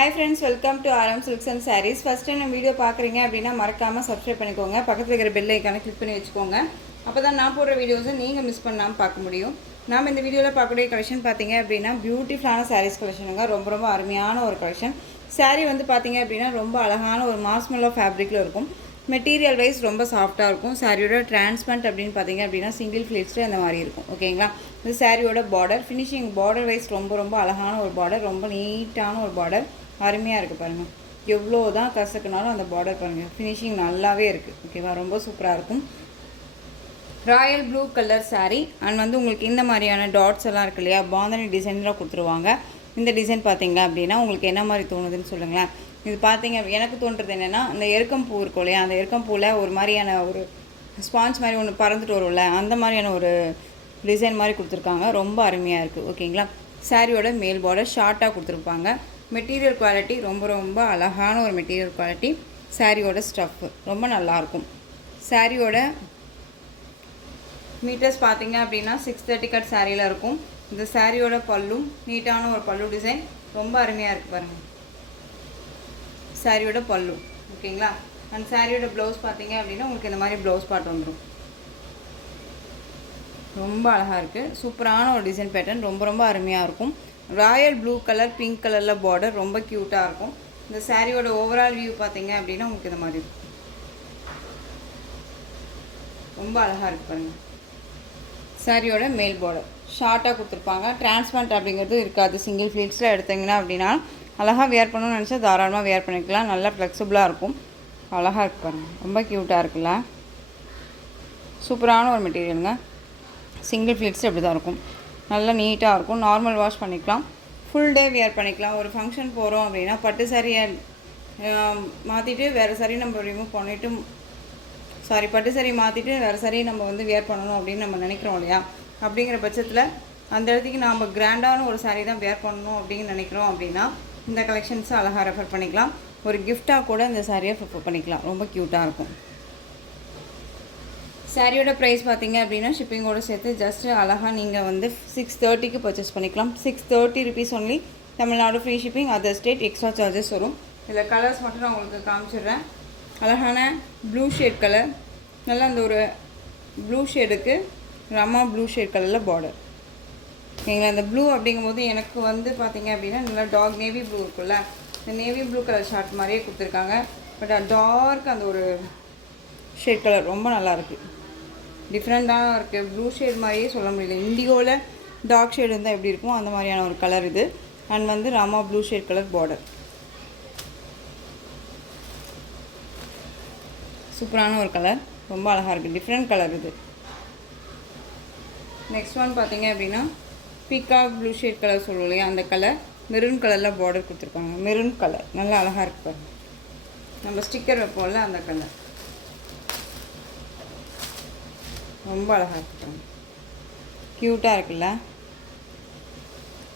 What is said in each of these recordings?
Hi friends, welcome to RM Silks and Sarees. First time இந்த video பார்க்குறீங்க அப்படின்னா மறக்காமல் சப்ஸ்கிரைப் பண்ணிக்கோங்க. பக்கத்தில் இருக்கிற பெல் ஐக்கானை கிளிக் பண்ணி வச்சுக்கோங்க. அப்போ தான் நான் போடுற வீடியோஸை நீங்கள் மிஸ் பண்ணாமல் பார்க்க முடியும். நாம் இந்த வீடியோவில் பார்க்கக்கூடிய கலெக்ஷன் பார்த்தீங்க அப்படின்னா பியூட்டிஃபுல்லான சாரீஸ் கலெக்ஷனுங்க. ரொம்ப அருமையான ஒரு கலெக்ஷன். சாரீ வந்து பார்த்தீங்க அப்படின்னா ரொம்ப அழகான ஒரு மாஸ்மெல்லோ ஃபேப்ரிக்கில் இருக்கும். மெட்டீரியல் வைஸ் ரொம்ப சாஃப்டாக இருக்கும். சாரியோட டிரான்ஸ்பரண்ட் அப்படின்னு பார்த்தீங்க அப்படின்னா சிங்கிள் ஃப்ளீட்ஸில் இந்த மாதிரி இருக்கும். ஓகேங்களா, இந்த சாரியோட பார்டர் ஃபினிஷிங் பார்டர் வைஸ் ரொம்ப அழகான ஒரு பார்டர், ரொம்ப நீட்டான ஒரு பார்டர், அருமையாக இருக்குது பாருங்கள். எவ்வளோ தான் கசக்குனாலும் அந்த பார்டர் பாருங்கள், ஃபினிஷிங் நல்லாவே இருக்குது. ஓகேவா, ரொம்ப சூப்பராக இருக்கும். Royal blue colour sari and வந்து உங்களுக்கு இந்த மாதிரியான டாட்ஸ் எல்லாம் இருக்குது இல்லையா, பாந்தனி டிசைனில் கொடுத்துருவாங்க. இந்த டிசைன் பார்த்தீங்க அப்படின்னா உங்களுக்கு என்ன மாதிரி தோணுதுன்னு சொல்லுங்களேன். இது பார்த்தீங்க எனக்கு தோன்றது என்னென்னா, அந்த எருக்கம்பூ இருக்கும் இல்லையா, அந்த எருக்கம்பூவில் ஒரு மாதிரியான ஒரு ஸ்பாஞ்ச் மாதிரி ஒன்று பறந்துட்டு வரும்ல, அந்த மாதிரியான ஒரு டிசைன் மாதிரி கொடுத்துருக்காங்க. ரொம்ப அருமையாக இருக்குது. ஓகேங்களா, சாரியோட மேல் பார்டர் ஷார்ட்டாக கொடுத்துருப்பாங்க. மெட்டீரியல் குவாலிட்டி ரொம்ப அழகான ஒரு மெட்டீரியல் குவாலிட்டி. சாரியோட ஸ்டஃப்பு ரொம்ப நல்லாயிருக்கும். சாரியோட மீட்டர்ஸ் பார்த்தீங்க அப்படின்னா 630 கட் சாரியில் இருக்கும். இந்த சாரியோட பல்லும் நீட்டான ஒரு பல்லு டிசைன் ரொம்ப அருமையாக இருக்குது பாருங்கள். சாரியோட பல்லு ஓகேங்களா. அண்ட் சாரியோட ப்ளவுஸ் பார்த்தீங்க அப்படின்னா உங்களுக்கு இந்த மாதிரி ப்ளவுஸ் பார்ட் வந்துடும். ரொம்ப அழகாக இருக்குது. சூப்பரான ஒரு டிசைன் பேட்டர்ன், ரொம்ப அருமையாக இருக்கும். ராயல் ப்ளூ கலர் பிங்க் கலரில் பார்டர் ரொம்ப க்யூட்டாக இருக்கும். இந்த சாரியோட ஓவரால் வியூ பார்த்தீங்க அப்படின்னா உங்களுக்கு இந்த மாதிரி இருக்கும். ரொம்ப அழகாக இருக்குது பாருங்கள். சாரியோட மேல் பார்டர் ஷார்ட்டாக கொடுத்துருப்பாங்க. டிரான்ஸ்பரண்ட் அப்படிங்கிறது இருக்காது. சிங்கிள் ஃப்ளீட்ஸில் எடுத்திங்கன்னா அப்படின்னா அழகாக வியர் பண்ணணும்னு நினச்சா தாராளமாக வியர் பண்ணிக்கலாம். நல்லா ஃப்ளெக்சிபிளாக இருக்கும். அழகாக இருக்கு பாருங்கள், ரொம்ப க்யூட்டாக இருக்குல்ல. சூப்பரான ஒரு மெட்டீரியலுங்க. சிங்கிள் ஃப்ளீட்ஸ் அப்படி தான் இருக்கும். நல்லா நீட்டாக இருக்கும். நார்மல் வாஷ் பண்ணிக்கலாம், ஃபுல் டே வியர் பண்ணிக்கலாம். ஒரு ஃபங்க்ஷன் போகிறோம் அப்படின்னா பட்டு சாரியை மாற்றிட்டு வேறு சாரி நம்ம ரிமூவ் பண்ணிவிட்டு பட்டு சாரி மாற்றிட்டு வேறு சாரி நம்ம வந்து வியர் பண்ணணும் அப்படின்னு நம்ம நினைக்கிறோம் இல்லையா. அப்படிங்கிற பட்சத்தில் அந்த இடத்துக்கு நாம் கிராண்டான ஒரு சாரீ தான் வியர் பண்ணணும் அப்படின்னு நினைக்கிறோம் அப்படின்னா இந்த கலெக்ஷன்ஸை அழகாக ரெஃபர் பண்ணிக்கலாம். ஒரு கிஃப்டாக கூட இந்த சாரியை ப்ரிஃபர் பண்ணிக்கலாம். ரொம்ப க்யூட்டாக இருக்கும். சாரியோட ப்ரைஸ் பார்த்தீங்க அப்படின்னா ஷிப்பிங்கோடு சேர்த்து ஜஸ்ட்டு அழகாக நீங்கள் வந்து 630க்கு பர்ச்சேஸ் பண்ணிக்கலாம். 630 rupees only. Tamil Nadu free shipping, other state extra charges வரும். இதில் கலர்ஸ் மட்டும் நான் உங்களுக்கு காமிச்சிடுறேன். அழகான ப்ளூ ஷேட் கலர், நல்லா அந்த ஒரு ப்ளூ ஷேடுக்கு ரமா ப்ளூ ஷேட் கலரில் பார்டர். ஓகேங்களா, அந்த ப்ளூ அப்படிங்கும்போது எனக்கு வந்து பார்த்தீங்க அப்படின்னா நல்லா டார்க் நேவி ப்ளூ இருக்குல்ல, இந்த நேவி ப்ளூ கலர் ஷார்ட் மாதிரியே கொடுத்துருக்காங்க. பட் டார்க் அந்த ஒரு ஷேட் கலர் ரொம்ப நல்லாயிருக்கு. டிஃப்ரெண்ட்டாக இருக்குது. ப்ளூ ஷேட் மாதிரியே சொல்ல முடியல. இண்டிகோவில் டார்க் ஷேடு இருந்தால் எப்படி இருக்கும் அந்த மாதிரியான ஒரு கலர் இது. அண்ட் வந்து Rama blue shade colour border. சூப்பரான ஒரு கலர், ரொம்ப அழகாக இருக்குது. டிஃப்ரெண்ட் கலர் இது. நெக்ஸ்ட் ஒன் பார்த்தீங்க அப்படின்னா பீகாக் ப்ளூ ஷேட் கலர் சொல்லுவோம் இல்லையா, அந்த கலர் மெரூன் கலரில் பார்டர் கொடுத்துருக்காங்க. மெரூன் கலர் நல்லா அழகாக இருக்குது பாருங்க. நம்ம ஸ்டிக்கர் வைப்போம்ல அந்த கலர் ரொம்ப அழகாக இருக்குது. க்யூட்டாக இருக்குல்ல.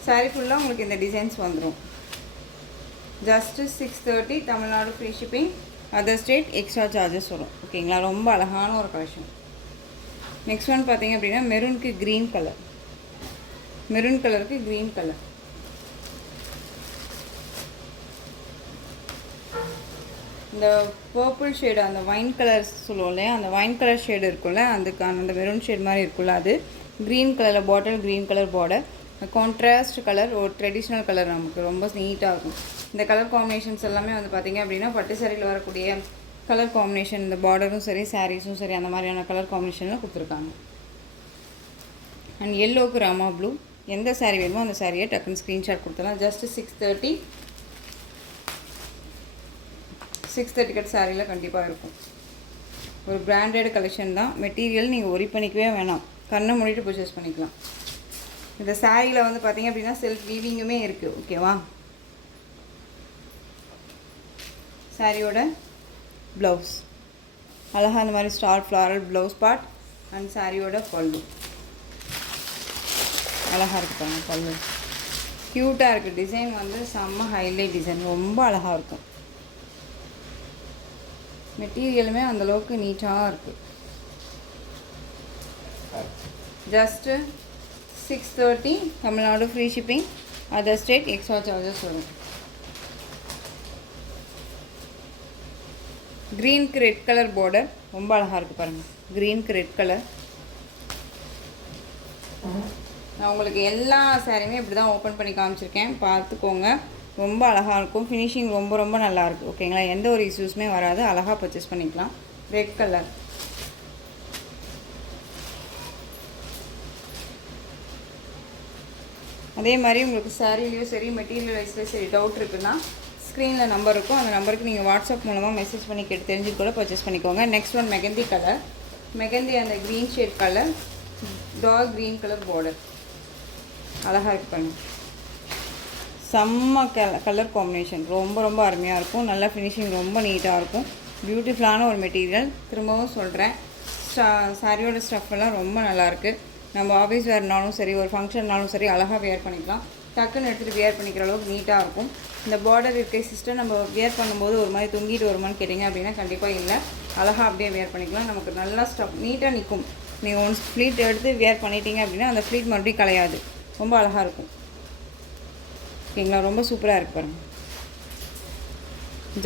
சாரி ஃபுல்லாக உங்களுக்கு இந்த டிசைன்ஸ் வந்துடும். Just 630. Tamil Nadu free shipping, other state extra charges வரும். ஓகேங்களா, ரொம்ப அழகான ஒரு கலெக்ஷன். நெக்ஸ்ட் ஒன் பார்த்தீங்க அப்படின்னா மெரூனுக்கு க்ரீன் கலர், மெரூன் கலருக்கு க்ரீன் கலர். இந்த பர்பிள் ஷேடு, அந்த வைன் கலர் சொல்லுவோம் இல்லையா, அந்த வைன் கலர் ஷேடு இருக்குல்ல, அதுக்கான அந்த மெரூன் ஷேட் மாதிரி இருக்குல்ல, அது க்ரீன் கலரில் பாட்டில் green colour border. Contrast colour, ஒரு ட்ரெடிஷ்னல் கலர், நமக்கு ரொம்ப நீட்டாக இருக்கும். இந்த கலர் காம்பினேஷன்ஸ் எல்லாமே வந்து பார்த்திங்க அப்படின்னா பட்டு சாரியில் வரக்கூடிய கலர் காம்பினேஷன். இந்த பார்டரும் சரி சாரீஸும் சரி அந்த மாதிரியான கலர் காம்பினேஷனில் கொடுத்துருக்காங்க. அண்ட் எல்லோவுக்கு ராமா ப்ளூ. எந்த சாரீ வேணுமோ அந்த சாரியை டக்குன்னு ஸ்க்ரீன்ஷாட் கொடுத்தலாம். ஜஸ்ட்டு 630 கட் சாரியில் கண்டிப்பாக இருக்கும். ஒரு பிராண்டட் கலெக்ஷன் தான். மெட்டீரியல் நீங்கள் ஒரி பண்ணிக்கவே வேணாம், கண்ணை மூடிட்டு பர்ச்சேஸ் பண்ணிக்கலாம். இந்த சாரியில் வந்து பார்த்திங்க அப்படின்னா செல்ஃப் வீவிங்குமே இருக்குது. ஓகேவா, சாரியோட ப்ளவுஸ் அழகாக அந்த மாதிரி star floral blouse part. And சாரியோட பல்லு அழகாக இருக்காங்க. பல்லு க்யூட்டாக இருக்குது. டிசைன் வந்து செம்ம ஹைலைட் டிசைன், ரொம்ப அழகாக இருக்கும். மெட்டீரியலுமே அந்தளவுக்கு நீட்டாக இருக்குது. Just 630. Tamil Nadu free shipping, other state extra charges வரும். க்ரீனுக்கு ரெட் கலர் பார்டர் ரொம்ப அழகாக இருக்குது பாருங்கள். க்ரீனுக்கு ரெட் கலர். நான் உங்களுக்கு எல்லா சாரியுமே இப்படி தான் ஓப்பன் பண்ணி காமிச்சிருக்கேன், பார்த்துக்கோங்க. ரொம்ப அழகாக இருக்கும். ஃபினிஷிங் ரொம்ப ரொம்ப நல்லாயிருக்கும். ஓகேங்களா, எந்த ஒரு இஷ்யூஸுமே வராது. அழகாக பர்ச்சேஸ் பண்ணிக்கலாம். Red colour. அதே மாதிரி உங்களுக்கு சாரீலையும் சரி மெட்டீரியல் வைஸ்லேயும் சரி டவுட் இருக்குன்னா ஸ்க்ரீனில் நம்பர் இருக்கும். அந்த நம்பருக்கு நீங்கள் வாட்ஸ்அப் மூலமாக மெசேஜ் பண்ணி கேட்டு தெரிஞ்சு கூட பர்ச்சேஸ் பண்ணிக்கோங்க. Next one mehndi colour. Mehndi அந்த green shade colour, dark green colour border அழகாக இருக்கு பாருங்க. செம்ம கலர் காம்பினேஷன் ரொம்ப ரொம்ப அருமையாக இருக்கும். நல்லா ஃபினிஷிங் ரொம்ப நீட்டாக இருக்கும். பியூட்டிஃபுல்லான ஒரு மெட்டீரியல். திரும்பவும் சொல்கிறேன், சாரியோட ஸ்டஃப் எல்லாம் ரொம்ப நல்லாயிருக்கு. நம்ம ஆஃபீஸ் வேர்னாலும் சரி, ஒரு ஃபங்க்ஷன்னாலும் சரி அழகாக வியர் பண்ணிக்கலாம். டக்குன்னு எடுத்துகிட்டு வியர் பண்ணிக்கிற அளவுக்கு நீட்டாக இருக்கும். இந்த பார்டர் இருக்க சிஸ்டர் நம்ம வியர் பண்ணும்போது ஒரு மாதிரி தொங்கிட்டு வருமானு கேட்டிங்க அப்படின்னா கண்டிப்பாக இல்லை. அழகாக அப்படியே வியர் பண்ணிக்கலாம். நமக்கு நல்லா ஸ்டஃப் நீட்டாக நிற்கும். நீங்கள் ஒன்ஸ் ஃப்ளீட் எடுத்து வியர் பண்ணிட்டீங்க அப்படின்னா அந்த ஃப்ளீட் மறுபடியும் கலையாது. ரொம்ப அழகாக இருக்கும். ஓகேங்களா, ரொம்ப சூப்பராக இருக்கு பாருங்கள்.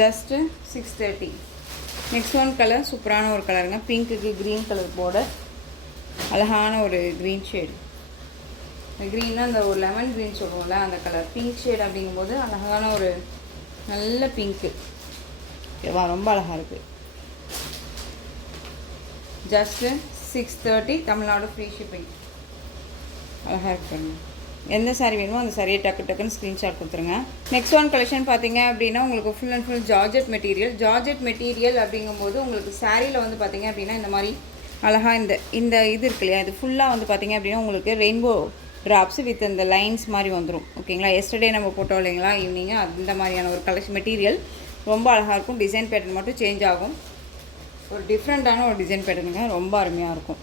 ஜஸ்ட்டு 630. நெக்ஸ்ட் ஒன் கலர் சூப்பரான ஒரு கலருங்க. பிங்க்குக்கு க்ரீன் கலர் பார்டர், அழகான ஒரு க்ரீன் ஷேடு. க்ரீன்னா அந்த ஒரு லெமன் க்ரீன் சொல்லுவோம்ல அந்த கலர். பிங்க் ஷேட் அப்படிங்கும்போது அழகான ஒரு நல்ல பிங்க்கு. ஓகேவா, ரொம்ப அழகாக இருக்குது. ஜஸ்ட்டு 630. Tamil Nadu free shipping. அழகாக இருக்குங்க. எந்த சாரீ வேணுமோ அந்த சாரியை டக்குன்னு ஸ்க்ரீன்ஷாட் கொடுத்துருங்க. நெக்ஸ்ட் ஒன் கலெக்ஷன் பார்த்தீங்க அப்படின்னா உங்களுக்கு full and full georgette material. Georgette material அப்படிங்கும்போது உங்களுக்கு சாரியில் வந்து பார்த்தீங்க அப்படின்னா இந்த மாதிரி அழகாக இந்த இது இருக்கு இல்லையா, இது ஃபுல்லாக வந்து பார்த்தீங்க அப்படின்னா உங்களுக்கு ரெயின்போ ட்ராப்ஸ் வித் இந்த லைன்ஸ் மாதிரி வந்துடும். ஓகேங்களா, எஸ்டர்டே நம்ம போட்டோம் இல்லைங்களா ஈவினிங்கு, அந்த மாதிரியான ஒரு கலெக்ஷன் மெட்டீரியல் ரொம்ப அழகாக இருக்கும். டிசைன் பேட்டர்ன் மட்டும் சேஞ்ச் ஆகும். ஒரு டிஃப்ரெண்ட்டான ஒரு டிசைன் பேட்டர்னுங்க, ரொம்ப அருமையாக இருக்கும்.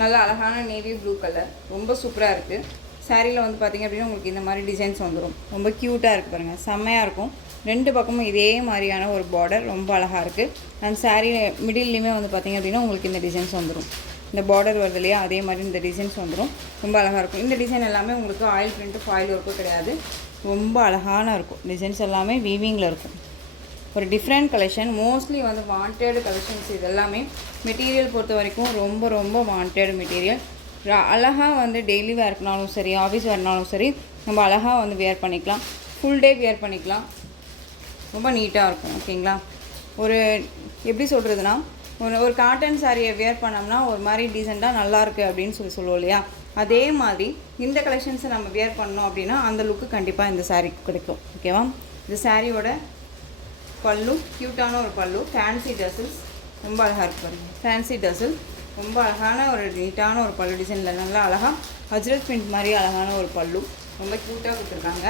நல்லா அழகான நேவி ப்ளூ கலர், ரொம்ப சூப்பராக இருக்குது. சாரியில் வந்து பார்த்திங்க அப்படின்னா உங்களுக்கு இந்த மாதிரி டிசைன்ஸ் வந்துடும். ரொம்ப க்யூட்டாக இருக்குது பாருங்கள், செம்மையாக இருக்கும். ரெண்டு பக்கமும் இதே மாதிரியான ஒரு பார்டர் ரொம்ப அழகாக இருக்குது. அண்ட் சாரீ மிடில்லையுமே வந்து பார்த்திங்க அப்படின்னா உங்களுக்கு இந்த டிசைன்ஸ் வந்துடும். இந்த பார்டர் வருது இல்லையா, அதே மாதிரி இந்த டிசைன்ஸ் வந்துடும். ரொம்ப அழகாக இருக்கும். இந்த டிசைன் எல்லாமே உங்களுக்கு ஆயில் பிரிண்ட்டு ஃபாயில் ஒர்க்கும் கிடையாது. ரொம்ப அழகான இருக்கும். டிசைன்ஸ் எல்லாமே வீவிங்கில் இருக்கும். ஒரு டிஃப்ரெண்ட் கலெக்ஷன். மோஸ்ட்லி வந்து வாண்டட் கலெக்ஷன்ஸ். இது எல்லாமே மெட்டீரியல் பொறுத்த வரைக்கும் ரொம்ப ரொம்ப வாண்டட் மெட்டீரியல். அழகாக வந்து டெய்லி வேர்க்குனாலும் சரி, ஆஃபீஸ் வேர்னாலும் சரி நம்ம அழகாக வந்து வியர் பண்ணிக்கலாம். ஃபுல் டே வியர் பண்ணிக்கலாம். ரொம்ப நீட்டாக இருக்கும். ஓகேங்களா, ஒரு எப்படி சொல்கிறதுனா ஒரு காட்டன் சாரியை வியர் பண்ணோம்னா ஒரு மாதிரி டீசெண்டாக நல்லாயிருக்கு அப்படின்னு சொல்லுவோம் இல்லையா, அதே மாதிரி இந்த கலெக்ஷன்ஸை நம்ம வியர் பண்ணோம் அப்படின்னா அந்த லுக்கு கண்டிப்பாக இந்த சாரீக்கு கிடைக்கும். ஓகேவா, இந்த சாரியோட பல்லு க்யூட்டான ஒரு பல்லு. ஃபேன்சி டசில்ஸ் ரொம்ப அழகாக இருக்குது பாருங்கள். ஃபேன்சி டசில் ரொம்ப அழகான ஒரு நீட்டான ஒரு பல்லு டிசைனில் நல்லா அழகாக ஹஜ்ரத் பிரிண்ட் மாதிரி அழகான ஒரு பல்லு ரொம்ப க்யூட்டாக கொடுத்துருக்காங்க.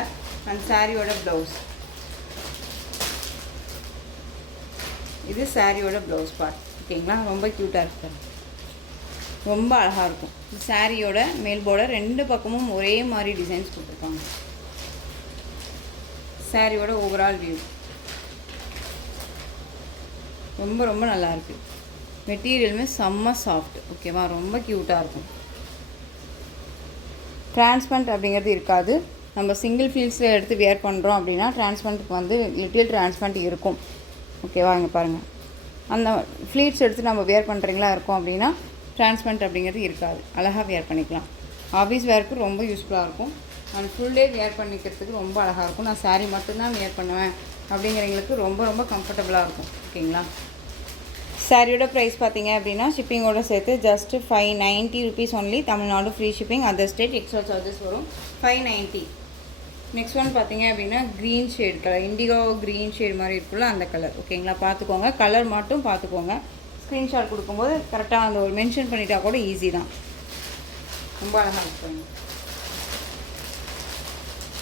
அண்ட் சாரியோட ப்ளவுஸ், இது சாரியோட ப்ளவுஸ் பார்ட். ஓகேங்களா, ரொம்ப க்யூட்டாக இருக்குது, ரொம்ப அழகாக இருக்கும். சாரியோட மேல் பார்டர் ரெண்டு பக்கமும் ஒரே மாதிரி டிசைன்ஸ் கொடுத்துருக்காங்க. சாரியோட ஓவரால் வியூ ரொம்ப ரொம்ப நல்லாயிருக்கு. மெட்டீரியலுமே செம்ம சாஃப்ட். ஓகேவா, ரொம்ப க்யூட்டாக இருக்கும். டிரான்ஸ்பரண்ட் அப்படிங்கிறது இருக்காது. நம்ம சிங்கிள் ஃபீல்ஸில் எடுத்து வியர் பண்ணுறோம் அப்படின்னா டிரான்ஸ்பரண்ட்டுக்கு வந்து லிட்டில் டிரான்ஸ்பரண்ட் இருக்கும். ஓகேவா, இங்கே பாருங்கள், அந்த ஃப்ளீட்ஸ் எடுத்து நம்ம வியர் பண்ணுறீங்களா இருக்கும் அப்படின்னா டிரான்ஸ்பரண்ட் அப்படிங்கிறது இருக்காது. அழகாக வியர் பண்ணிக்கலாம். ஆஃபீஸ் வேருக்கு ரொம்ப யூஸ்ஃபுல்லாக இருக்கும். அண்ட் ஃபுல் டே வியர் பண்ணிக்கிறதுக்கு ரொம்ப அழகாக இருக்கும். நான் சாரீ மட்டும்தான் வியர் பண்ணுவேன் அப்படிங்கிறவங்களுக்கு ரொம்ப ரொம்ப கம்ஃபர்டபுளாக இருக்கும். ஓகேங்களா, சாரியோட ப்ரைஸ் பார்த்தீங்க அப்படின்னா ஷிப்பிங்கோடு சேர்த்து just 590 rupees only. Tamil Nadu free shipping. Other state extra charges வரும். 590. நெக்ஸ்ட் ஒன் பார்த்தீங்க அப்படின்னா green shade colour, indigo green shade மாதிரி இருக்குல்ல அந்த கலர். ஓகேங்களா, பார்த்துக்கோங்க, கலர் மட்டும் பார்த்துக்கோங்க. ஸ்க்ரீன்ஷாட் கொடுக்கும்போது கரெக்டாக அந்த ஒரு மென்ஷன் பண்ணிட்டா கூட ஈஸி தான். ரொம்ப அழகாக இருக்குங்க.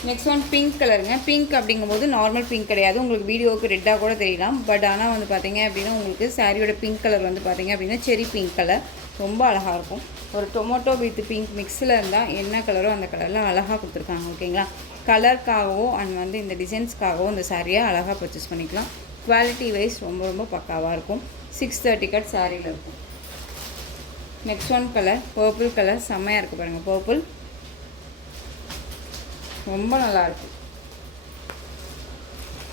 நெக்ஸ்ட் ஒன் பிங்க் கலருங்க. பிங்க் அப்படிங்கும்போது நார்மல் பிங்க் கிடையாது. உங்களுக்கு வீடியோவுக்கு ரெட்டாக கூட தெரியலாம். பட் ஆனால் வந்து பார்த்தீங்க அப்படின்னா உங்களுக்கு சாரியோட பிங்க் கலர் வந்து பார்த்தீங்க அப்படின்னா செரி பிங்க் கலர் ரொம்ப அழகாக இருக்கும். ஒரு டொமேட்டோ வித் பிங்க் மிக்ஸில் இருந்தால் என்ன கலரோ அந்த கலரில் அழகாக கொடுத்துருக்காங்க. ஓகேங்களா, கலருக்காகவோ அண்ட் வந்து இந்த டிசைன்ஸ்க்காகவோ இந்த சாரியை அழகாக பர்ச்சேஸ் பண்ணிக்கலாம். குவாலிட்டி வைஸ் ரொம்ப ரொம்ப பக்காவாக இருக்கும். 630 கட் சாரியில் இருக்கும். Next one colour purple colour, செம்மையாக இருக்குது பாருங்கள். பர்பிள் ரொம்ப நல்லாயிருக்கு.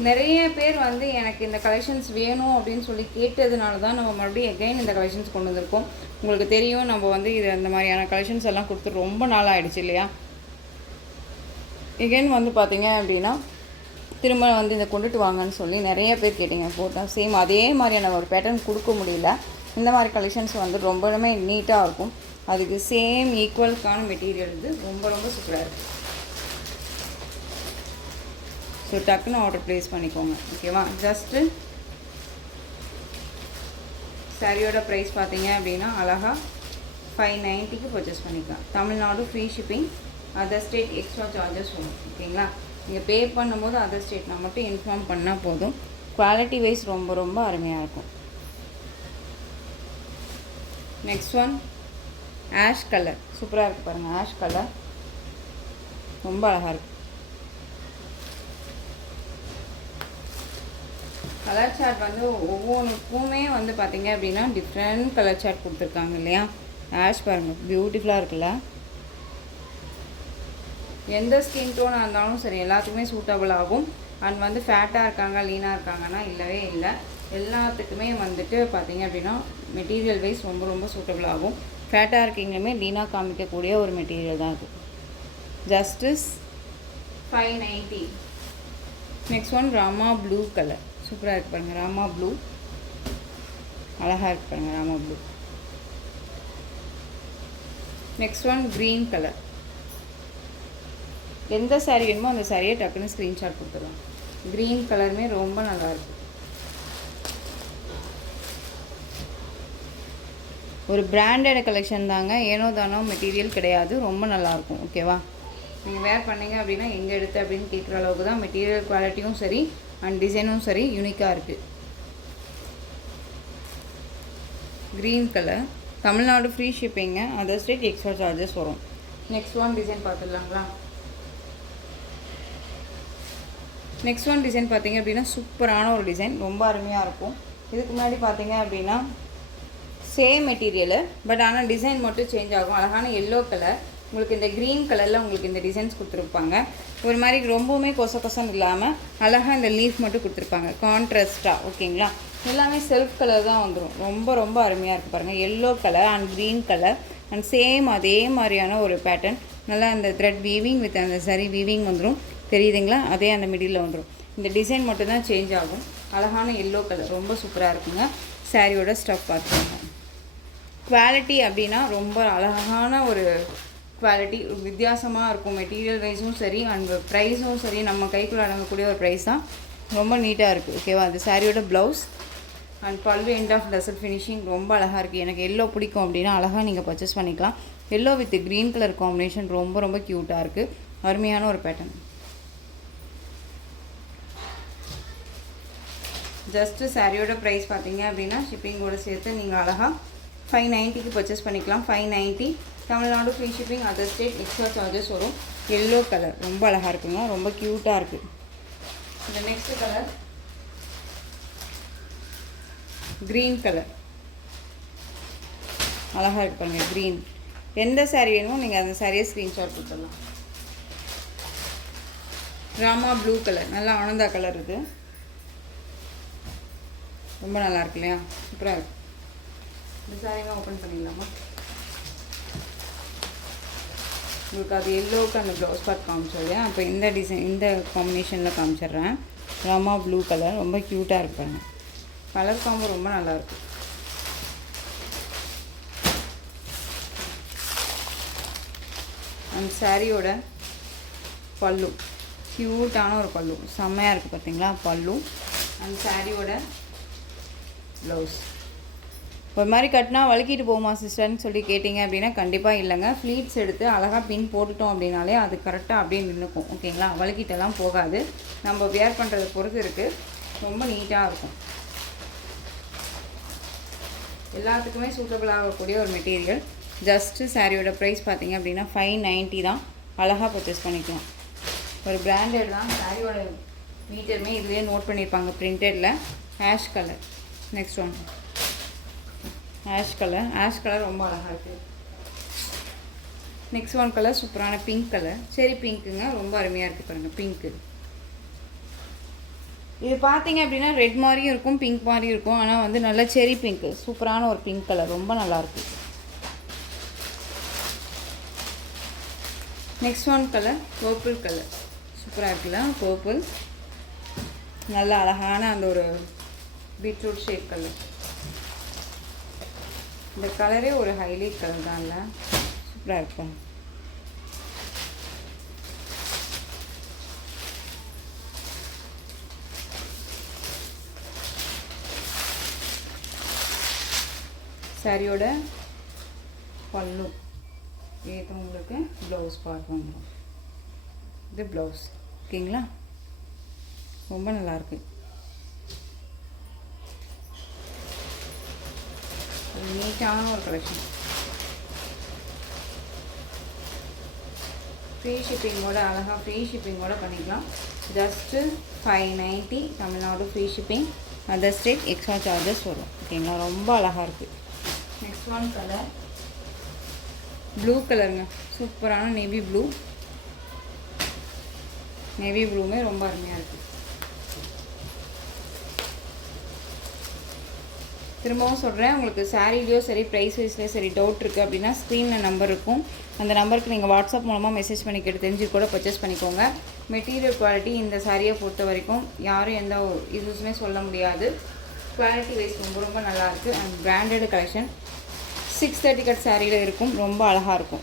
நிறைய பேர் வந்து எனக்கு இந்த கலெக்ஷன்ஸ் வேணும் அப்படின்னு சொல்லி கேட்டதுனால தான் நம்ம மறுபடியும் எகைன் இந்த கலெக்ஷன்ஸ் கொண்டு வந்திருக்கோம். உங்களுக்கு தெரியும் நம்ம வந்து இது அந்த மாதிரியான கலெக்ஷன்ஸ் எல்லாம் கொடுத்து ரொம்ப நாள் ஆகிடுச்சு இல்லையா. எகைன் வந்து பார்த்தீங்க அப்படின்னா திரும்ப வந்து இதை கொண்டுட்டு வாங்கன்னு சொல்லி நிறைய பேர் கேட்டிங்க. போட்டால் சேம் அதே மாதிரியான ஒரு பேட்டர்ன் கொடுக்க முடியல. இந்த மாதிரி கலெக்ஷன்ஸ் வந்து ரொம்பவுமே நீட்டாக இருக்கும். அதுக்கு சேம் ஈக்குவலுக்கான மெட்டீரியல் இது ரொம்ப ரொம்ப சூப்பராக இருக்குது. ஸோ டக்குன்னு ஆர்டர் ப்ளேஸ் பண்ணிக்கோங்க, ஓகேவா. ஜஸ்ட்டு சாரியோட ப்ரைஸ் பார்த்தீங்க அப்படின்னா அழகாக 590க்கு பர்ச்சேஸ் பண்ணிக்கலாம். Tamil Nadu free shipping, other state extra charges வரும், ஓகேங்களா. நீங்கள் பே பண்ணும்போது அதர் ஸ்டேட் நான் மட்டும் இன்ஃபார்ம் பண்ணால் போதும். குவாலிட்டி வைஸ் ரொம்ப ரொம்ப அருமையாக இருக்கும். நெக்ஸ்ட் ஒன் ஆஷ் கலர், சூப்பராக இருக்குது பாருங்கள். ஆஷ் கலர் ரொம்ப அழகாக இருக்குது. கலர் சார்ட் வந்து ஒவ்வொன்றுக்குமே வந்து பார்த்திங்க அப்படின்னா டிஃப்ரெண்ட் கலர் சார்ட் கொடுத்துருக்காங்க இல்லையா. ஆஷ் பாருங்கள் பியூட்டிஃபுல்லாக இருக்குல்ல. எந்த ஸ்கின் டோனாக இருந்தாலும் சரி எல்லாத்துக்குமே சூட்டபிள் ஆகும். அண்ட் வந்து ஃபேட்டாக இருக்காங்க லீனாக இருக்காங்கன்னா இல்லவே இல்லை, எல்லாத்துக்குமே வந்துட்டு பார்த்திங்க அப்படின்னா மெட்டீரியல் வைஸ் ரொம்ப ரொம்ப சூட்டபிள் ஆகும். ஃபேட்டாக இருக்கீங்களுமே லீனாக காமிக்கக்கூடிய ஒரு மெட்டீரியல் தான் அது. Justice 590. Next one Rama blue colour, சூப்பராக இருக்குது பாருங்கள். ராமா ப்ளூ அழகாக இருக்குது பாருங்கள். Rama blue. Next one green colour. எந்த சாரீ வேணுமோ அந்த சாரியை டக்குன்னு ஸ்க்ரீன்ஷாட் கொடுத்துடலாம். க்ரீன் கலருமே ரொம்ப நல்லாயிருக்கு. ஒரு பிராண்டட் கலெக்ஷன் தாங்க, ஏனோ தானோ மெட்டீரியல் கிடையாது. ரொம்ப நல்லாயிருக்கும், ஓகேவா. நீங்கள் வேர் பண்ணிங்க அப்படின்னா எங்கே எடுத்து அப்படின்னு கேட்குற அளவுக்கு தான் மெட்டீரியல் குவாலிட்டியும் சரி அண்ட் டிசைனும் சரி யூனிக்காக இருக்குது. Green colour, Tamil Nadu free shipping, other state extra charges வரும். நெக்ஸ்ட் ஒன் டிசைன் பார்த்துடலாங்களா. நெக்ஸ்ட் ஒன் டிசைன் பார்த்தீங்க அப்படின்னா சூப்பரான ஒரு டிசைன், ரொம்ப அருமையாக இருக்கும். இதுக்கு முன்னாடி பார்த்தீங்க அப்படின்னா சேம் மெட்டீரியலு, பட் ஆனால் டிசைன் மட்டும் சேஞ்ச் ஆகும். அழகான எல்லோ கலர், உங்களுக்கு இந்த க்ரீன் கலரில் உங்களுக்கு இந்த டிசைன்ஸ் கொடுத்துருப்பாங்க. ஒரு மாதிரி ரொம்பவுமே கொசம் இல்லாமல் அழகாக இந்த லீஃப் மட்டும் கொடுத்துருப்பாங்க கான்ட்ராஸ்ட்டாக, ஓகேங்களா. எல்லாமே செல்ஃப் கலர் தான் வந்துடும். ரொம்ப ரொம்ப அருமையாக இருக்குது பாருங்கள். Yellow colour and green colour and same அதே மாதிரியான ஒரு பேட்டர்ன். நல்லா அந்த த்ரெட் வீவிங் வித் அந்த சரி வீவிங் வந்துடும், தெரியுதுங்களா. அதே அந்த மிடில் வந்துடும். இந்த டிசைன் மட்டும் தான் சேஞ்ச் ஆகும். அழகான எல்லோ கலர் ரொம்ப சூப்பராக இருக்குங்க. சாரியோட ஸ்டஃப் பார்த்துக்கோங்க. குவாலிட்டி அப்படின்னா ரொம்ப அழகான ஒரு குவாலிட்டி, வித்தியாசமாக இருக்கும். மெட்டீரியல் வைஸும் சரி அண்ட் ப்ரைஸும் சரி நம்ம கைக்குள்ள அடங்கக்கூடிய ஒரு ப்ரைஸ் தான். ரொம்ப நீட்டாக இருக்குது, ஓகேவா. அது சாரியோட ப்ளவுஸ் அண்ட் பல்வேறு எண்ட் ஆஃப் டசல் ஃபினிஷிங் ரொம்ப அழகாக இருக்குது. எனக்கு எல்லோ பிடிக்கும் அப்படின்னா அழகாக நீங்கள் பர்ச்சேஸ் பண்ணிக்கலாம். Yellow with green colour combination ரொம்ப ரொம்ப க்யூட்டாக இருக்குது. அருமையான ஒரு பேட்டர்ன். ஜஸ்ட்டு சாரியோட ப்ரைஸ் பார்த்தீங்க அப்படின்னா ஷிப்பிங்கோடு சேர்த்து நீங்கள் அழகாக 590க்கு பர்ச்சேஸ் பண்ணிக்கலாம். 590 Tamil Nadu free shipping, other state extra charges வரும். எல்லோ கலர் ரொம்ப அழகாக இருக்குங்க, ரொம்ப க்யூட்டாக இருக்குது. இந்த நெக்ஸ்ட் கலர் க்ரீன் கலர் அழகாக இருக்கு பாருங்கள். க்ரீன் எந்த சாரீ வேணுமோ நீங்கள் அந்த சாரியை ஸ்க்ரீன்ஷாட் கொடுத்துடலாம். ராமா ப்ளூ கலர், நல்லா ஆனந்தா கலர், இது ரொம்ப நல்லா இருக்கு இல்லையா. சூப்பராக இருக்குது. இந்த சாரியுமே ஓப்பன் பண்ணிடலாமா. உங்களுக்கு அது எல்லோவுக்கு அந்த ப்ளவுஸ் பார்ட் காமிச்சோம் இல்லையா. அப்போ இந்த டிசைன் இந்த காம்பினேஷனில் காமிச்சிட்றேன். ராமா ப்ளூ கலர் ரொம்ப க்யூட்டாக இருப்பாங்க. கலர் காம்போ ரொம்ப நல்லாயிருக்கு. அந்த சாரியோட பல்லு க்யூட்டான ஒரு பல்லு, செம்மையாக இருக்குது பார்த்தீங்களா பல்லு. அந்த சாரியோட ப்ளவுஸ் ஒரு மாதிரி கட்டினா வழுக்கிட்டு போகுமா சிஸ்டர்னு சொல்லி கேட்டிங்க அப்படின்னா கண்டிப்பாக இல்லைங்க. ஃப்ளீட்ஸ் எடுத்து அழகாக பின் போட்டுட்டோம் அப்படின்னாலே அது கரெக்டாக அப்படியே நின்றுக்கும், ஓகேங்களா. வழுக்கிட்டெல்லாம் போகாது. நம்ம வியர் பண்ணுறதை பொறுத்து இருக்குது. ரொம்ப நீட்டாக இருக்கும். எல்லாத்துக்குமே சூட்டபிள் ஆகக்கூடிய ஒரு மெட்டீரியல். ஜஸ்ட்டு சாரியோட ப்ரைஸ் பார்த்திங்க அப்படின்னா 590 தான். அழகாக பர்ச்சேஸ் பண்ணிக்கலாம். ஒரு பிராண்டட் தான். சாரியோட மீட்டருமே இதுலேயே நோட் பண்ணியிருப்பாங்க பிரிண்டடில். Ash colour next one. Ash colour ரொம்ப அழகாக இருக்குது. நெக்ஸ்ட் ஒன் கலர் சூப்பரான பிங்க் கலர், சரி பிங்க்குங்க, ரொம்ப அருமையாக இருக்குது பாருங்கள். பிங்க்கு இது பார்த்தீங்க அப்படின்னா ரெட் மாதிரியும் இருக்கும், பிங்க் மாதிரியும் இருக்கும். ஆனால் வந்து நல்ல செரி பிங்க்கு, சூப்பரான ஒரு பிங்க் கலர், ரொம்ப நல்லாயிருக்கு. Next one colour purple colour, சூப்பராக இருக்குல்ல பர்பிள். நல்ல அழகான அந்த ஒரு பீட்ரூட் ஷேப் கலர். இந்த கலரே ஒரு ஹைலைட் கலர் தான், இல்லை சூப்பராக இருக்கும். சாரியோட பல்லு ஏற்ற உங்களுக்கு ப்ளவுஸ் பார்ட் வந்துடும். இது ப்ளவுஸ். ஓகேங்களா, ரொம்ப நல்லாயிருக்கு. நீட்டான ஒரு கலெக்ஷன். ஃப்ரீ ஷிப்பிங்கோட, அழகாக ஃப்ரீ ஷிப்பிங்கோட பண்ணிக்கலாம். Just 590 Tamil Nadu free shipping. Other state extra charges வரும். ஓகேங்களா, ரொம்ப அழகாக இருக்குது. நெக்ஸ்ட் ஒன் கலர் ப்ளூ கலருங்க, சூப்பரான நேவி ப்ளூ. நேவி ப்ளூமே ரொம்ப அருமையாக இருக்குது. திரும்பவும் சொல்கிறேன், உங்களுக்கு சாரீலையோ சரி ப்ரைஸ் வைஸ்லேயோ சரி டவுட் இருக்குது அப்படின்னா ஸ்க்ரீனில் நம்பர் இருக்கும். அந்த நம்பருக்கு நீங்கள் வாட்ஸ்அப் மூலமாக மெசேஜ் பண்ணி கேட்டு தெரிஞ்சு கூட பர்ச்சேஸ் பண்ணிக்கோங்க. மெட்டீரியல் குவாலிட்டி இந்த சாரியை பொறுத்த வரைக்கும் யாரும் எந்த இஷ்யூஸுமே சொல்ல முடியாது. குவாலிட்டி வைஸ் ரொம்ப ரொம்ப நல்லாயிருக்கு. அண்ட் பிராண்டட் கலெக்ஷன் 630 கட் சாரியில் இருக்கும். ரொம்ப அழகாக இருக்கும்.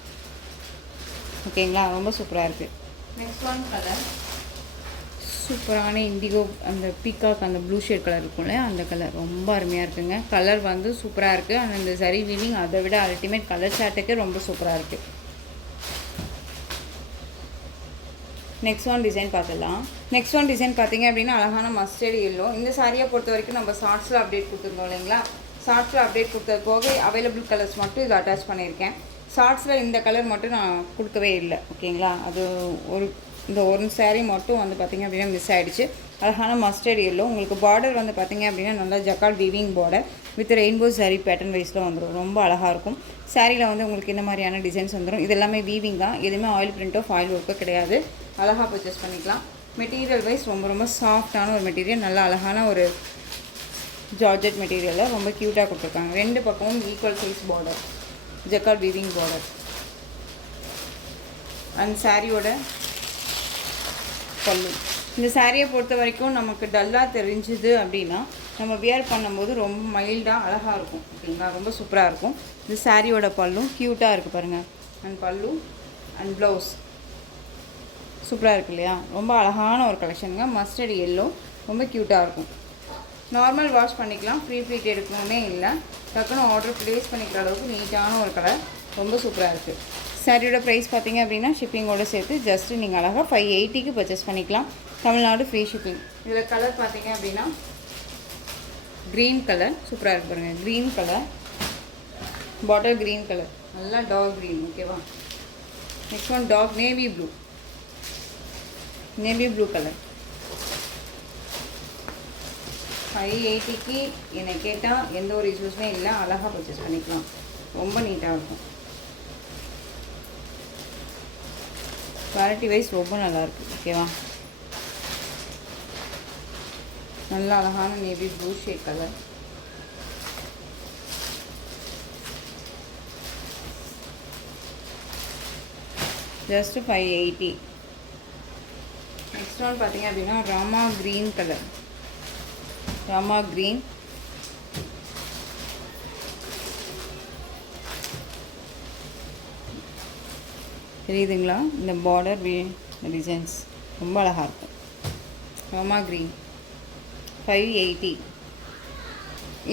ஓகேங்களா, ரொம்ப சூப்பராக இருக்குது. நெக்ஸ்ட் ஒன் கலர் சூப்பரான இண்டிகோ, அந்த பீகாக் அந்த ப்ளூ ஷேட் கலர் இருக்கும்ல, அந்த கலர் ரொம்ப அருமையாக இருக்குங்க. கலர் வந்து சூப்பராக இருக்குது. அண்ட் இந்த சரி வீவிங் அதை விட அல்டிமேட் கலர் சார்ட்டுக்கு ரொம்ப சூப்பராக இருக்குது. நெக்ஸ்ட் ஒன் டிசைன் பார்த்துடலாம். நெக்ஸ்ட் ஒன் டிசைன் பார்த்தீங்க அப்படின்னா அழகான மஸ்டர்ட் எல்லோ. இந்த சாரியை பொறுத்த வரைக்கும் நம்ம ஷார்ட்ஸில் அப்டேட் கொடுத்துருந்தோம் இல்லைங்களா. ஷார்ட்ஸில் அப்டேட் கொடுத்தது போக அவைலபிள் கலர்ஸ் மட்டும் இது அட்டாச் பண்ணியிருக்கேன். ஷார்ட்ஸில் இந்த கலர் மட்டும் நான் கொடுக்கவே இல்லை. ஓகேங்களா, அது இந்த ஒரு சாரீ மட்டும் வந்து பார்த்திங்க அப்படின்னா மிஸ் ஆகிடுச்சு. அழகான மஸ்டர்ட் எல்லோ. உங்களுக்கு பார்டர் வந்து பார்த்திங்க அப்படின்னா நல்லா jacquard weaving border with rainbow sari pattern வைஸில் வந்துடும். ரொம்ப அழகாக இருக்கும். சாரியில் வந்து உங்களுக்கு இந்த மாதிரியான டிசைன்ஸ் வந்துடும். இது எல்லாமே வீவிங் தான், எதுவுமே ஆயில் பிரிண்ட்டோ ஃபாயில் ஒர்க்கோ கிடையாது. அழகாக பர்ச்சேஸ் பண்ணிக்கலாம். மெட்டீரியல் வைஸ் ரொம்ப ரொம்ப சாஃப்டான ஒரு மெட்டீரியல், நல்ல அழகான ஒரு ஜார்ஜெட் மெட்டீரியலில் ரொம்ப க்யூட்டாக கொடுத்துருக்காங்க. ரெண்டு பக்கமும் equal size border, jacquard weaving border. And சாரியோட பல்லு. இந்த சாரியை பொறுத்த வரைக்கும் நமக்கு டல்லாக தெரிஞ்சுது அப்படின்னா நம்ம வியர் பண்ணும்போது ரொம்ப மைல்டாக அழகாக இருக்கும். ஓகேங்களா, ரொம்ப சூப்பராக இருக்கும். இந்த சாரியோட பல்லும் க்யூட்டாக இருக்குது பாருங்கள். அண்ட் பல்லு அண்ட் ப்ளவுஸ் சூப்பராக இருக்குது இல்லையா. ரொம்ப அழகான ஒரு கலெக்ஷனுங்க. மஸ்டர்ட் எல்லோ ரொம்ப க்யூட்டாக இருக்கும். நார்மல் வாஷ் பண்ணிக்கலாம், ஃப்ரீ ப்ளீட் எடுக்கணுமே இல்லை. டக்குன்னு ஆர்டர் ப்ளேஸ் பண்ணிக்கிற அளவுக்கு நீட்டான ஒரு கலர், ரொம்ப சூப்பராக இருக்குது. சாரியோட ப்ரைஸ் பார்த்தீங்க அப்படின்னா ஷிப்பிங்கோடு சேர்த்து ஜஸ்ட்டு நீங்கள் அழகாக 580க்கு பர்ச்சேஸ் பண்ணிக்கலாம். Tamil Nadu free shipping. இதில் கலர் பார்த்தீங்க அப்படின்னா க்ரீன் கலர் சூப்பராக இருக்கு பாருங்கள். Green colour, bottle green colour, நல்லா டார்க் க்ரீன். ஓகேவா. Next one dark navy blue, navy blue colour. 580க்கு என்னை கேட்டால் எந்த ஒரு இஷ்யூஸுமே இல்லை, அழகாக பர்ச்சேஸ் பண்ணிக்கலாம். ரொம்ப நீட்டாக இருக்கும். குவாலிட்டி வைஸ் ரொம்ப நல்லாயிருக்கு. ஓகேவா. நல்ல அழகான navy blue shade colour. Just 580. Next one பார்த்தீங்க அப்படின்னா Rama green colour. Rama green, தெரியுதுங்களா. இந்த பார்டர் டிசைன்ஸ் ரொம்ப அழகாக இருக்கும். ராமா க்ரீன் 580.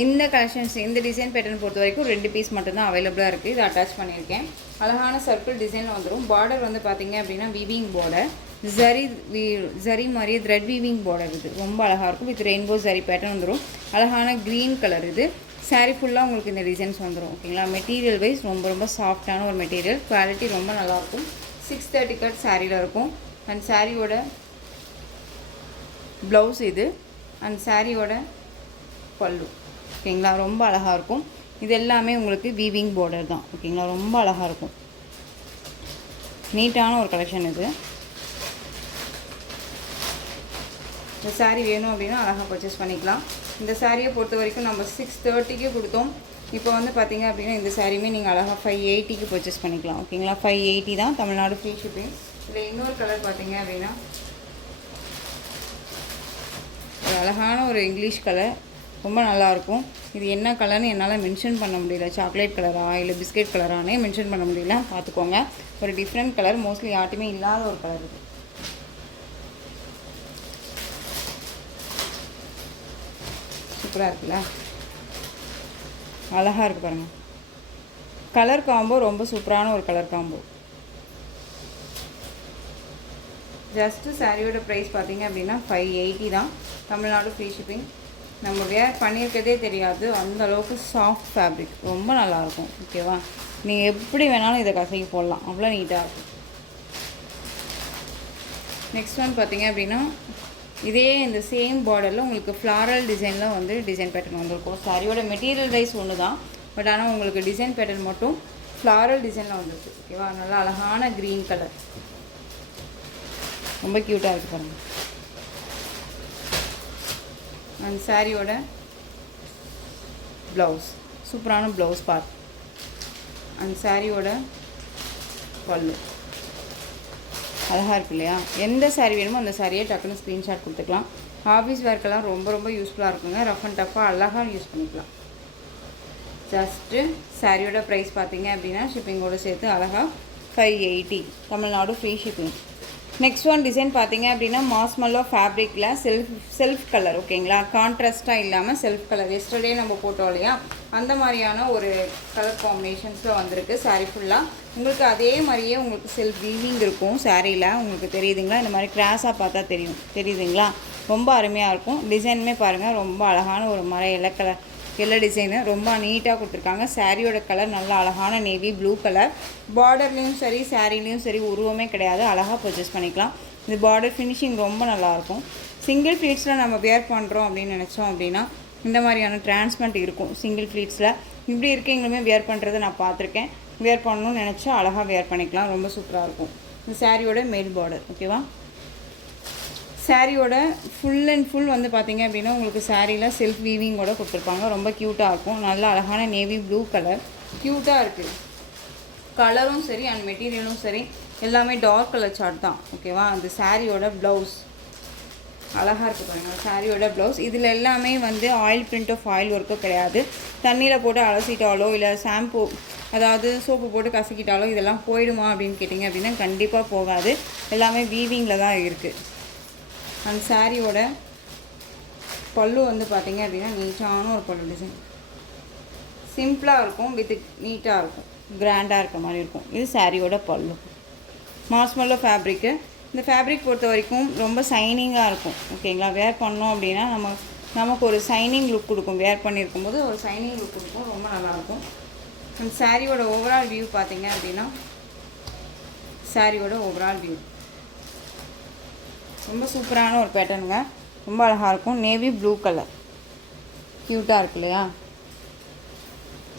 இந்த கலெக்ஷன்ஸ் இந்த டிசைன் பேட்டர்ன் பொறுத்த வரைக்கும் 2 பீஸ் மட்டும்தான் அவைலபிளாக இருக்குது. இது அட்டாச் பண்ணியிருக்கேன். அழகான சர்க்கிள் டிசைனில் வந்துடும். பார்டர் வந்து பார்த்திங்க அப்படின்னா வீவிங் பார்டர், ஜரி மாதிரியே த்ரெட் வீவிங் பார்டர். இது ரொம்ப அழகாக இருக்கும். வித் ரெயின்போ ஜரி பேட்டர்ன் வந்துடும். அழகான க்ரீன் கலர். இது சாரீ ஃபுல்லாக உங்களுக்கு இந்த டிசைன்ஸ் வந்துடும். ஓகேங்களா. மெட்டீரியல் வைஸ் ரொம்ப ரொம்ப சாஃப்டான ஒரு மெட்டீரியல், குவாலிட்டி ரொம்ப நல்லாயிருக்கும். 630 கட் சாரியில் இருக்கும். அண்ட் சாரியோட ப்ளவுஸ் இது, அண்ட் சாரியோட பல்லு. ஓகேங்களா, ரொம்ப அழகாக இருக்கும். இது எல்லாமே உங்களுக்கு வீவிங் பார்டர் தான். ஓகேங்களா, ரொம்ப அழகாக இருக்கும். நீட்டான ஒரு கலெக்ஷன் இது. இந்த saree வேணும் அப்படின்னா அழகாக பர்ச்சேஸ் பண்ணிக்கலாம். இந்த சாரியை பொறுத்த வரைக்கும் நம்ம 630க்கு கொடுத்தோம். இப்போ வந்து பார்த்தீங்க அப்படின்னா இந்த சாரியுமே நீங்கள் அழகாக 580க்கு பர்ச்சேஸ் பண்ணிக்கலாம். ஓகேங்களா, 580 தான், தமிழ்நாடு ஃப்ரீ ஷிப்பிங். இதில் இன்னொரு கலர் பார்த்தீங்க அப்படின்னா ஒரு அழகான ஒரு இங்கிலீஷ் கலர், ரொம்ப நல்லாயிருக்கும். இது என்ன கலர்னு என்னால் மென்ஷன் பண்ண முடியல, சாக்லேட் கலரா இல்லை பிஸ்கெட் கலரானே மென்ஷன் பண்ண முடியல, பார்த்துக்கோங்க. ஒரு டிஃப்ரெண்ட் கலர், மோஸ்ட்லி யார்ட்டுமே இல்லாத ஒரு கலர் இது. சூப்பராக இருக்குல்ல, அழகாக இருக்குது பாருங்கள். கலர் காம்போ ரொம்ப சூப்பரான ஒரு கலர் காம்போ. ஜஸ்ட்டு சாரியோட ப்ரைஸ் பார்த்தீங்க அப்படின்னா 580 தான், தமிழ்நாடு ஃப்ரீ ஷிப்பிங். நம்ம வேர் பண்ணியிருக்கதே தெரியாது, அந்த அளவுக்கு சாஃப்ட் ஃபேப்ரிக், ரொம்ப நல்லாயிருக்கும். ஓகேவா, நீங்கள் எப்படி வேணாலும் இதை கசக்கி போடலாம், அவ்வளோ நீட்டாக இருக்கும். நெக்ஸ்ட் ஒன் பார்த்தீங்க அப்படின்னா இதே இந்த சேம் பார்டரில் உங்களுக்கு ஃப்ளாரல் டிசைனில் வந்து டிசைன் பேட்டர்ன் வந்திருக்கும். சாரியோட மெட்டீரியல் வைஸ் ஒன்று தான், பட் ஆனால் உங்களுக்கு டிசைன் பேட்டர்ன் மட்டும் ஃப்ளாரல் டிசைனில் வந்துருக்கு. ஓகேவா, நல்லா அழகான க்ரீன் கலர், ரொம்ப க்யூட்டாக இருக்குது பாருங்கள். அண்ட் சாரியோட ப்ளவுஸ், சூப்பரான ப்ளவுஸ் பார்ட். அண்ட் சாரியோட பல்லு அழகாக இருக்கு இல்லையா. எந்த சாரீ வேணுமோ அந்த சாரியை டக்குன்னு ஸ்க்ரீன்ஷாட் கொடுத்துக்கலாம். ஆஃபீஸ் ஒர்க்கெல்லாம் ரொம்ப ரொம்ப யூஸ்ஃபுல்லாக இருக்குங்க. ரஃப் அண்ட் டஃப்பாக அழகாக யூஸ் பண்ணிக்கலாம். ஜஸ்ட்டு சாரியோட ப்ரைஸ் பார்த்தீங்க அப்படின்னா ஷிப்பிங்கோடு சேர்த்து அழகாக 580, Tamil Nadu free shipping. Next one design பார்த்தீங்க அப்படின்னா மாஸ்மல்லோ ஃபேப்ரிக்கில் செல்ஃப் கலர். ஓகேங்களா, கான்ட்ராஸ்ட்டாக இல்லாமல் செல்ஃப் கலர், எஸ்டர்டே நம்ம போட்டோம் இல்லையா, அந்த மாதிரியான ஒரு கலர் காம்பினேஷன்ஸில் வந்திருக்கு சாரீ ஃபுல்லாக. உங்களுக்கு அதே மாதிரியே உங்களுக்கு செல்ஃப் வீவிங் இருக்கும் சாரியில், உங்களுக்கு தெரியுதுங்களா, இந்த மாதிரி கிராஸாக பார்த்தா தெரியுதுங்களா, ரொம்ப அருமையாக இருக்கும். டிசைனுமே பாருங்கள், ரொம்ப அழகான ஒரு மர எல்லோ டிசைனு, ரொம்ப நீட்டாக கொடுத்துருக்காங்க. சாரியோட கலர் நல்லா அழகான நேவி ப்ளூ கலர். பார்டர்லேயும் சரி சாரீலேயும் சரி உருவமே கிடையாது, அழகாக பர்ச்சேஸ் பண்ணிக்கலாம். இந்த பார்டர் ஃபினிஷிங் ரொம்ப நல்லாயிருக்கும். சிங்கிள் ஃப்ளீட்ஸில் நம்ம வேர் பண்ணுறோம் அப்படின்னு நினச்சோம் அப்படின்னா இந்த மாதிரியான டிரான்ஸ்பரண்ட் இருக்கும். சிங்கிள் ஃப்ளீட்ஸில் இப்படி இருக்கீங்களுமே வேர் பண்ணுறதை நான் பார்த்துருக்கேன். வேர் பண்ணணும்னு நினச்சா அழகாக வேர் பண்ணிக்கலாம், ரொம்ப சூப்பராக இருக்கும். இந்த சாரியோட மேல் பார்டர். ஓகேவா, சாரியோட ஃபுல் அண்ட் ஃபுல் வந்து பார்த்திங்க அப்படின்னா உங்களுக்கு சாரியில் செல்ஃப் வீவிங்கோட கொடுத்துருப்பாங்க. ரொம்ப க்யூட்டாக இருக்கும். நல்ல அழகான நேவி ப்ளூ கலர், க்யூட்டாக இருக்குது. கலரும் சரி அண்ட் மெட்டீரியலும் சரி எல்லாமே டார்க் கலர் சார்ட் தான். ஓகேவா, அந்த சாரியோட ப்ளவுஸ் அழகாக இருக்குது பாருங்கள். சாரியோட ப்ளவுஸ் இதில் எல்லாமே வந்து ஆயில் பிரிண்ட் ஆஃப் ஆயில் ஒர்க்கோ கிடையாது. தண்ணியில் போட்டு அலசிட்டாலோ இல்லை ஷாம்பு அதாவது சோப்பு போட்டு கசக்கிட்டாலோ இதெல்லாம் போயிடுமா அப்படின்னு கேட்டிங்க அப்படின்னா கண்டிப்பாக போகாது. எல்லாமே வீவிங்கில் தான் இருக்குது. அந்த சாரியோட பல்லு வந்து பார்த்திங்க அப்படின்னா நீட்டான ஒரு பல்லு டிசைன், சிம்பிளாக இருக்கும், வித் நீட்டாக இருக்கும், கிராண்டாக இருக்க மாதிரி இருக்கும். இது சாரியோட பல்லு. மாஸ்மல்லோ ஃபேப்ரிக்கு. இந்த ஃபேப்ரிக் பொறுத்த வரைக்கும் ரொம்ப சைனிங்காக இருக்கும். ஓகேங்களா, வேர் பண்ணோம் அப்படின்னா நமக்கு ஒரு சைனிங் லுக் கொடுக்கும். வேர் பண்ணியிருக்கும் போது ஒரு சைனிங் லுக் கொடுக்கும், ரொம்ப நல்லாயிருக்கும். அந்த சாரியோட ஓவரால் வியூ பார்த்திங்க அப்படின்னா சாரியோட ஓவரால் வியூ ரொம்ப சூப்பரான ஒரு பேட்டர்னுங்க, ரொம்ப அழகாக இருக்கும். நேவி ப்ளூ கலர் க்யூட்டாக இருக்கு இல்லையா.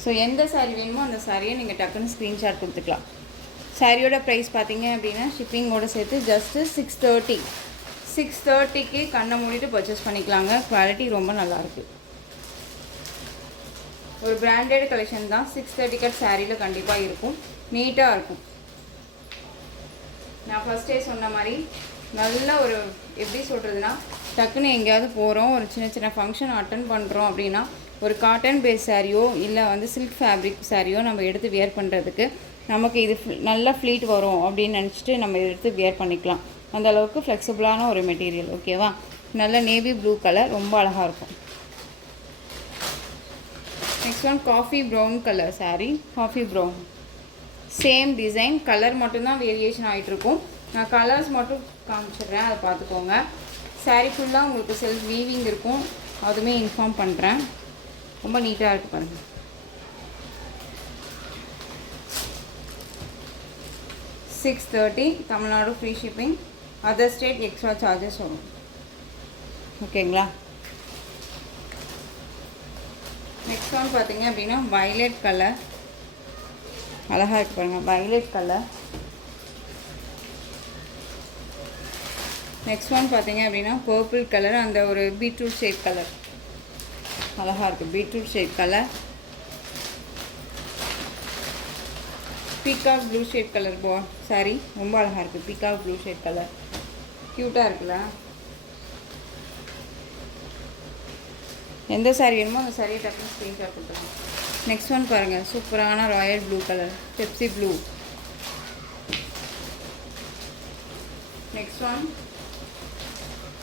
ஸோ எந்த சாரீ வேணுமோ அந்த சாரியை நீங்கள் டக்குன்னு ஸ்க்ரீன்ஷாட் கொடுத்துக்கலாம். சாரியோட ப்ரைஸ் பார்த்தீங்க அப்படின்னா ஷிப்பிங்கோடு சேர்த்து ஜஸ்ட்டு 630க்கு கண்ணை மூடிட்டு பர்ச்சேஸ் பண்ணிக்கலாங்க. குவாலிட்டி ரொம்ப நல்லாயிருக்கு. ஒரு பிராண்டட் கலெக்ஷன் தான். 630 கட் சாரியில் கண்டிப்பாக இருக்கும், நீட்டாக இருக்கும். நான் ஃபஸ்ட்டே சொன்ன மாதிரி நல்ல ஒரு எப்படி சொல்கிறதுனா, டக்குன்னு எங்கேயாவது போகிறோம், ஒரு சின்ன சின்ன ஃபங்க்ஷன் அட்டன் பண்ணுறோம் அப்படின்னா ஒரு காட்டன் பேஸ் சாரியோ இல்லை வந்து சில்க் ஃபேப்ரிக் சாரியோ நம்ம எடுத்து வியர் பண்ணுறதுக்கு நமக்கு இது நல்ல ஃப்ளீட் வரும் அப்படின்னு நினச்சிட்டு நம்ம எடுத்து வியர் பண்ணிக்கலாம். அந்த அளவுக்கு ஃப்ளெக்சிபிளான ஒரு மெட்டீரியல். ஓகேவா, நல்ல நேவி ப்ளூ கலர், ரொம்ப அழகாக இருக்கும். Next one coffee brown colour sari. Coffee brown same design, colour மட்டும்தான் வேரியேஷன் ஆகிட்ருக்கும். நான் கலர்ஸ் மட்டும் காமிச்சிடுறேன், அதை பார்த்துக்கோங்க. சாரீ ஃபுல்லாக உங்களுக்கு செல்ஃப் வீவிங் இருக்கும், அதுவுமே இன்ஃபார்ம் பண்ணுறேன். ரொம்ப நீட்டாக இருக்குது பாருங்கள். $630 Tamil Nadu free shipping. Other state extra charges வரும். ஓகேங்களா. நெக்ஸ்ட் ஒன் பார்த்தீங்க அப்படின்னா வயலட் கலர், அழகாக இருக்கு பாருங்கள். வயலட் கலர் நெக்ஸ்ட் ஒன் பார்த்தீங்க அப்படின்னா பர்பிள் கலர், அந்த ஒரு பீட்ரூட் ஷேட் கலர் அழகாக இருக்குது. Beetroot shade colour, peacock blue shade colour sorry, ரொம்ப அழகாக இருக்குது. பீகாக் ப்ளூ ஷேட் கலர் க்யூட்டாக இருக்குல்ல. எந்த சாரீ வேணுமோ அந்த சாரியை டக்குனு ஸ்க்ரீன்ஷாட் கொடுத்துருங்க. நெக்ஸ்ட் ஒன் பாருங்கள், சூப்பரான Royal blue colour, Pepsi blue. Next one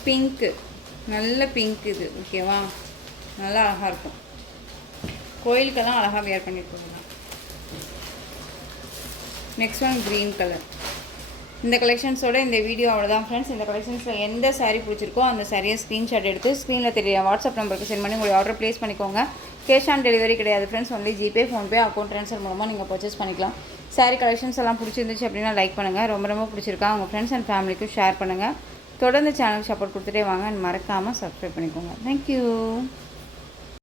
pink, நல்ல பிங்க் இது, ஓகேவா? நல்லா அழகாக இருக்கும். கோயிலுக்கெல்லாம் அழகாக வேர் பண்ணிட்டு போகலாம். Next one green colour. இந்த கலெக்ஷன்ஸோட இந்த வீடியோ அவ்வளோதான் ஃப்ரெண்ட்ஸ். இந்த கலெக்ஷன்ஸில் எந்த சாரீ பிடிச்சிருக்கோ அந்த சாரியை ஸ்க்ரீன்ஷாட் எடுத்து ஸ்க்ரீனில் தெரிய வாட்ஸ்அப் நம்பருக்கு சென்ட் பண்ணி உங்களுடைய ஆர்டர் ப்ளேஸ் பண்ணிக்கோங்க. கேஷ் ஆன் டெலிவரி கிடையாது friends, only GPay, PhonePe, account transfer மூலமாக நீங்கள் பர்ச்சேஸ் பண்ணிக்கலாம். சாரீ கலெக்ஷன்ஸ் எல்லாம் பிடிச்சிருந்துச்சு அப்படின்னா லைக் பண்ணுங்கள். ரொம்ப ரொம்ப பிடிச்சிருக்கா உங்கள் ஃப்ரெண்ட்ஸ் அண்ட் ஃபேமிலிக்கும் ஷேர் பண்ணுங்கள். தொடர்ந்து சேனலுக்கு சப்போர்ட் கொடுத்துட்டே வாங்க. மறக்காமல் சப்ஸ்கிரைப் பண்ணிக்கோங்க. தேங்க்யூ.